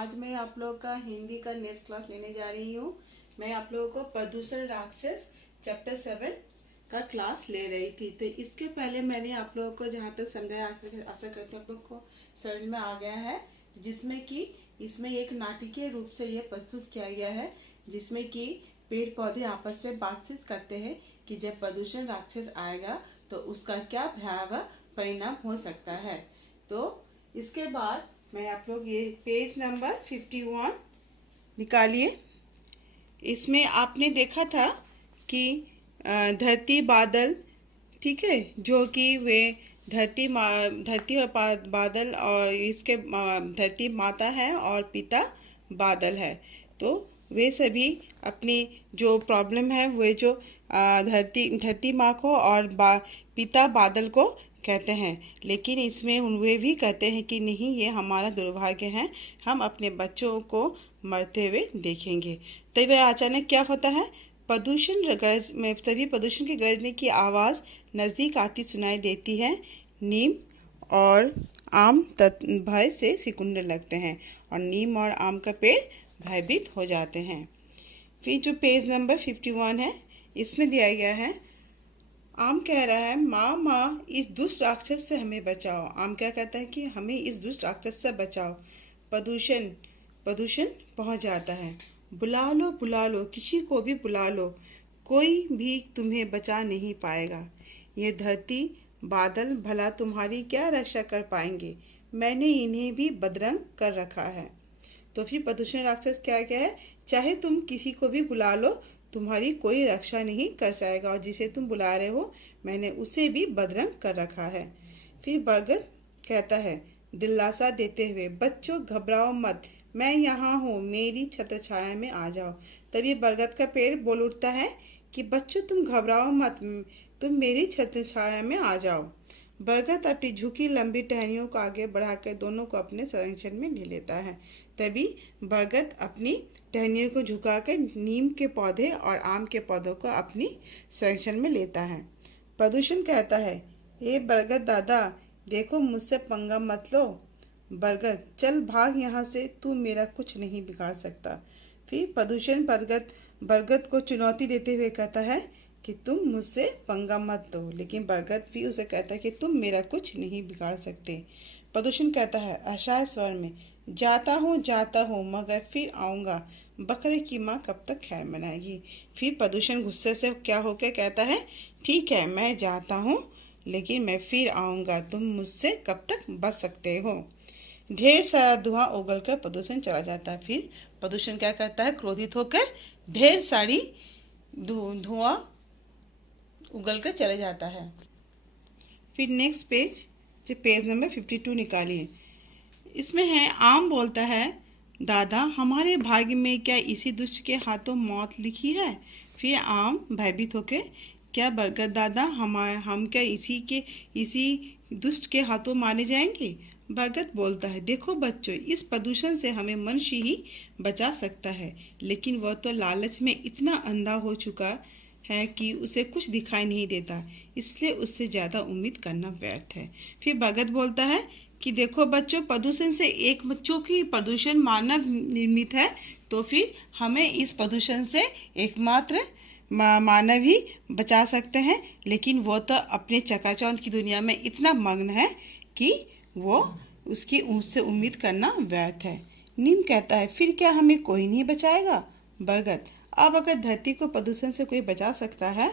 आज मैं आप लोग का हिंदी का नेक्स्ट क्लास लेने जा रही हूँ। मैं आप लोगों को प्रदूषण राक्षस चैप्टर 7 का क्लास ले रही थी। तो इसके पहले मैंने आप लोगों को जहाँ तक समझाया, आशा करती हूँ आप लोग को समझ में आ गया है, जिसमें कि इसमें एक नाटकीय रूप से ये प्रस्तुत किया गया है, जिसमें कि पेड़ पौधे आपस में बातचीत करते हैं कि जब प्रदूषण राक्षस आएगा तो उसका क्या भयावह परिणाम हो सकता है। तो इसके बाद मैं आप लोग ये पेज नंबर 51 निकालिए। इसमें आपने देखा था कि धरती बादल, ठीक है, जो कि वे धरती और बादल और इसके धरती माता है और पिता बादल है। तो वे सभी अपनी जो प्रॉब्लम है वे जो धरती माँ को और पिता बादल को कहते हैं, लेकिन इसमें वे भी कहते हैं कि नहीं, ये हमारा दुर्भाग्य है, हम अपने बच्चों को मरते हुए देखेंगे। तभी वह अचानक क्या होता है, तभी प्रदूषण के गरजने की आवाज़ नज़दीक आती सुनाई देती है। नीम और आम भय से सिकुड़ने लगते हैं और नीम और आम का पेड़ भयभीत हो जाते हैं। फिर जो पेज नंबर 51 है, इसमें दिया गया है, आम कह रहा है, माँ माँ इस दुष्ट राक्षस से हमें बचाओ। आम क्या कहता है कि हमें इस दुष्ट राक्षस से बचाओ। प्रदूषण पहुंच जाता है, बुला लो, किसी को भी बुला लो, कोई भी तुम्हें बचा नहीं पाएगा। ये धरती बादल भला तुम्हारी क्या रक्षा कर पाएंगे, मैंने इन्हें भी बदरंग कर रखा है। तो फिर प्रदूषण राक्षस क्या है, चाहे तुम किसी को भी बुला लो, तुम्हारी कोई रक्षा नहीं कर सकेगा, और जिसे तुम बुला रहे हो मैंने उसे भी बदरंग कर रखा है। फिर बरगद कहता है दिलासा देते हुए, बच्चों घबराओ मत, मैं यहाँ हूँ, मेरी छत्र छाया में आ जाओ। तभी बरगद का पेड़ बोल उठता है कि बच्चों तुम घबराओ मत, तुम मेरी छत्र छाया में आ जाओ। बरगद अपनी झुकी लंबी टहनियों को आगे बढ़ाकर दोनों को अपने संरक्षण में ले लेता है। तभी बरगद अपनी टहनियों को झुकाकर नीम के पौधे और आम के पौधों को अपनी संरक्षण में लेता है। प्रदूषण कहता है, हे बरगद दादा, देखो मुझसे पंगा मत लो। बरगद चल भाग यहाँ से, तू मेरा कुछ नहीं बिगाड़ सकता। फिर प्रदूषण बरगद को चुनौती देते हुए कहता है कि तुम मुझसे पंगा मत दो, लेकिन बरगद भी उसे कहता है कि तुम मेरा कुछ नहीं बिगाड़ सकते। प्रदूषण कहता है असहाय स्वर में, जाता हूँ मगर फिर आऊँगा, बकरे की माँ कब तक खैर मनाएगी। फिर प्रदूषण गुस्से से क्या होकर कहता है, ठीक है मैं जाता हूँ, लेकिन मैं फिर आऊँगा, तुम मुझसे कब तक बच सकते हो। ढेर सारा धुआं उगलकर प्रदूषण चला जाता है। फिर प्रदूषण क्या करता है, क्रोधित होकर ढेर सारी धुआं उगलकर चले जाता है। फिर नेक्स्ट पेज, जो पेज नंबर 52 निकालिए। इसमें है, आम बोलता है, दादा हमारे भाग्य में क्या इसी दुष्ट के हाथों मौत लिखी है। फिर आम भयभीत होकर, क्या बरगद दादा हम क्या इसी दुष्ट के हाथों मारे जाएंगे। बरगद बोलता है, देखो बच्चों, इस प्रदूषण से हमें मनुष्य ही बचा सकता है, लेकिन वह तो लालच में इतना अंधा हो चुका है कि उसे कुछ दिखाई नहीं देता, इसलिए उससे ज़्यादा उम्मीद करना व्यर्थ है। फिर बरगद बोलता है कि देखो बच्चों, प्रदूषण से एक चूंकि प्रदूषण मानव निर्मित है, तो फिर हमें इस प्रदूषण से एकमात्र मानव ही बचा सकते हैं, लेकिन वो तो अपने चकाचौंध की दुनिया में इतना मग्न है कि वो उससे उम्मीद करना व्यर्थ है। नीम कहता है, फिर क्या हमें कोई नहीं बचाएगा। बरगद, अब अगर धरती को प्रदूषण से कोई बचा सकता है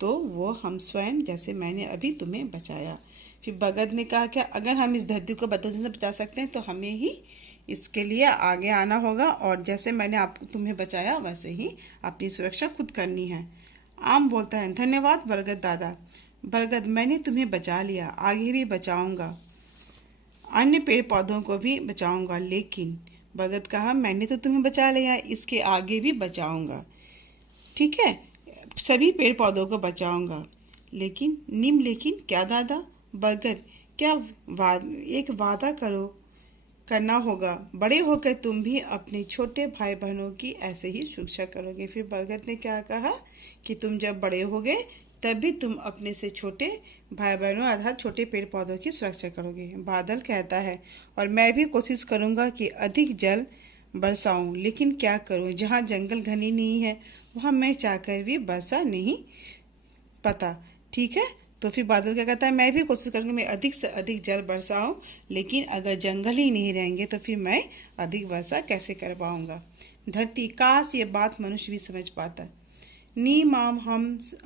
तो वो हम स्वयं, जैसे मैंने अभी तुम्हें बचाया। फिर बरगद ने कहा कि अगर हम इस धरती को प्रदूषण से बचा सकते हैं तो हमें ही इसके लिए आगे आना होगा, और जैसे मैंने तुम्हें बचाया वैसे ही अपनी सुरक्षा खुद करनी है। आम बोलता है, धन्यवाद बरगद दादा। बरगद, मैंने तुम्हें बचा लिया, आगे भी बचाऊंगा, अन्य पेड़ पौधों को भी बचाऊंगा। लेकिन बरगद कहा, मैंने तो तुम्हें बचा लिया, इसके आगे भी बचाऊंगा, ठीक है, सभी पेड़ पौधों को बचाऊंगा। लेकिन नीम, लेकिन क्या दादा। बरगद, क्या एक वादा करना होगा, बड़े होकर तुम भी अपने छोटे भाई बहनों की ऐसे ही सुरक्षा करोगे। फिर बरगद ने क्या कहा कि तुम जब बड़े होगे तभी तुम अपने से छोटे भाई बहनों अर्थात छोटे पेड़ पौधों की सुरक्षा करोगे। बादल कहता है, और मैं भी कोशिश करूंगा कि अधिक जल बरसाऊं, लेकिन क्या करूं, जहां जंगल घनी नहीं है वहां मैं चाहकर भी वर्षा नहीं पता। ठीक है, तो फिर बादल क्या कहता है, मैं भी कोशिश करूंगी मैं अधिक से अधिक जल बरसाऊं, लेकिन अगर जंगल ही नहीं रहेंगे तो फिर मैं अधिक वर्षा कैसे कर पाऊंगा। धरती, काश ये बात मनुष्य भी समझ पाता। नी माम,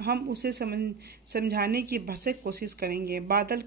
हम उसे समझाने की भरसक कोशिश करेंगे। बादल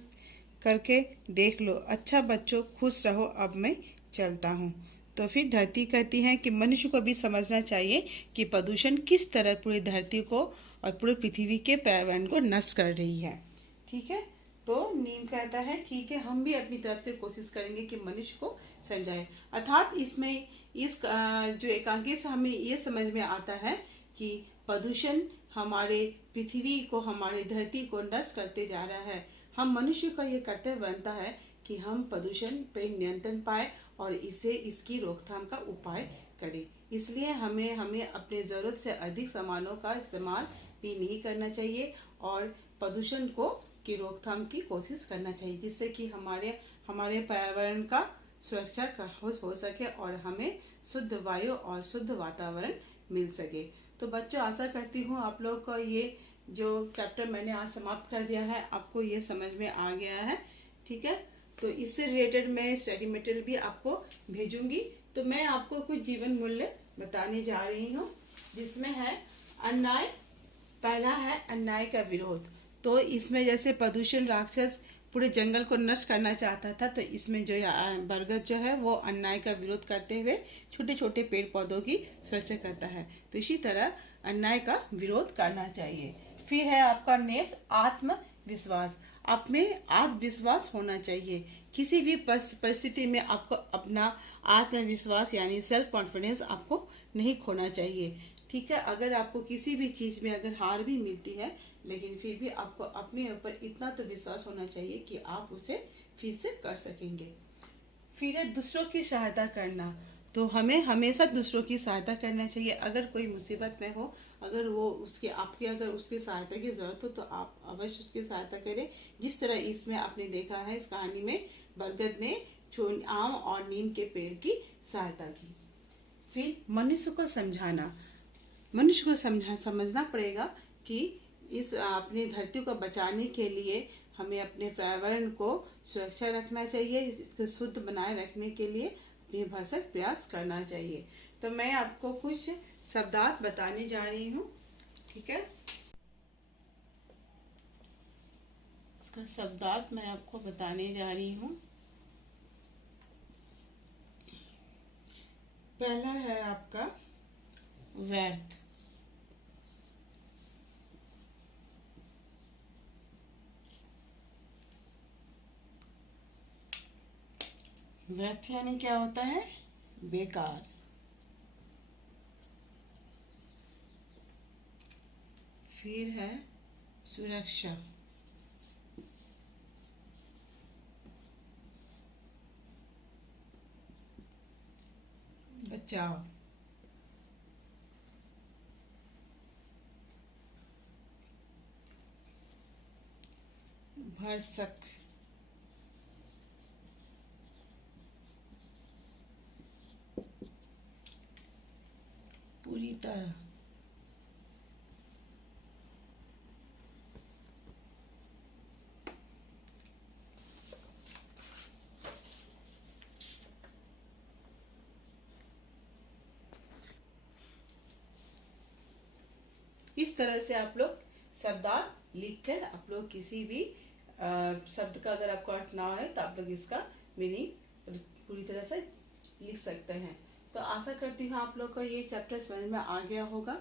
करके देख लो। अच्छा बच्चों, खुश रहो, अब मैं चलता हूँ। तो फिर धरती कहती है कि मनुष्य को भी समझना चाहिए कि प्रदूषण किस तरह पूरी धरती को और पूरी पृथ्वी के पर्यावरण को नष्ट कर रही है। ठीक है, तो नीम कहता है ठीक है, हम भी अपनी तरफ से कोशिश करेंगे कि मनुष्य को समझाए। अर्थात इसमें इस जो एकांकी से हमें ये समझ में आता है कि प्रदूषण हमारे पृथ्वी को, हमारे धरती को नष्ट करते जा रहा है। हम मनुष्य का ये कर्तव्य बनता है कि हम प्रदूषण पे नियंत्रण पाए और इसकी रोकथाम का उपाय करें। इसलिए हमें अपने जरूरत से अधिक सामानों का इस्तेमाल भी नहीं करना चाहिए और प्रदूषण की रोकथाम की कोशिश करना चाहिए, जिससे कि हमारे पर्यावरण का सुरक्षा हो सके और हमें शुद्ध वायु और शुद्ध वातावरण मिल सके। तो बच्चों, आशा करती हूँ आप लोग को ये जो चैप्टर मैंने आज समाप्त कर दिया है आपको ये समझ में आ गया है। ठीक है, तो इससे रिलेटेड मैं स्टडी मटेरियल भी आपको भेजूंगी। तो मैं आपको कुछ जीवन मूल्य बताने जा रही हूँ, जिसमें है अन्याय। पहला है अन्याय का विरोध। तो इसमें जैसे प्रदूषण राक्षस पूरे जंगल को नष्ट करना चाहता था, तो इसमें जो बरगद जो है वो अन्याय का विरोध करते हुए छोटे छोटे पेड़ पौधों की सुरक्षा करता है। तो इसी तरह अन्याय का विरोध करना चाहिए। फिर है आपका नेक्स्ट आत्मविश्वास। आप में आत्मविश्वास होना चाहिए। किसी भी परिस्थिति में आपको अपना आत्मविश्वास यानी सेल्फ कॉन्फिडेंस आपको नहीं खोना चाहिए। ठीक है, अगर आपको किसी भी चीज में अगर हार भी मिलती है, लेकिन फिर भी आपको अपने ऊपर इतना तो विश्वास होना चाहिए कि आप उसे फिर से कर सकेंगे। फिर है दूसरों की सहायता करना। तो हमें हमेशा दूसरों की सहायता करना चाहिए। अगर कोई मुसीबत में हो, अगर वो अगर उसकी सहायता की जरूरत हो तो आप अवश्य उसकी सहायता करें। जिस तरह इसमें आपने देखा है, इस कहानी में बरगद ने आम और नीम के पेड़ की सहायता की। फिर मनुष्य को समझाना। मनुष्य को समझना पड़ेगा कि इस अपनी धरती को बचाने के लिए हमें अपने पर्यावरण को सुरक्षा रखना चाहिए, इसको शुद्ध बनाए रखने के लिए अपने भरसक प्रयास करना चाहिए। तो मैं आपको कुछ शब्दार्थ बताने जा रही हूँ। ठीक है, इसका शब्दार्थ मैं आपको बताने जा रही हूँ। पहला है आपका व्यर्थ। व्यर्थ यानी क्या होता है? बेकार। फिर है सुरक्षा। बचाव। भरसक। पूरी तरह। इस तरह से आप लोग शब्दार्थ लिखकर आप लोग किसी भी शब्द का अगर आपको अर्थ ना है तो आप लोग इसका मीनिंग पूरी तरह से लिख सकते हैं। तो आशा करती हूँ आप लोग को ये चैप्टर समझ में आ गया होगा।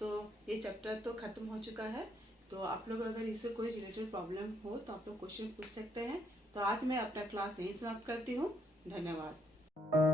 तो ये चैप्टर तो खत्म हो चुका है। तो आप लोग अगर इससे कोई रिलेटेड प्रॉब्लम हो तो आप लोग क्वेश्चन पूछ सकते हैं। तो आज मैं अपना क्लास यहीं समाप्त करती हूँ। धन्यवाद।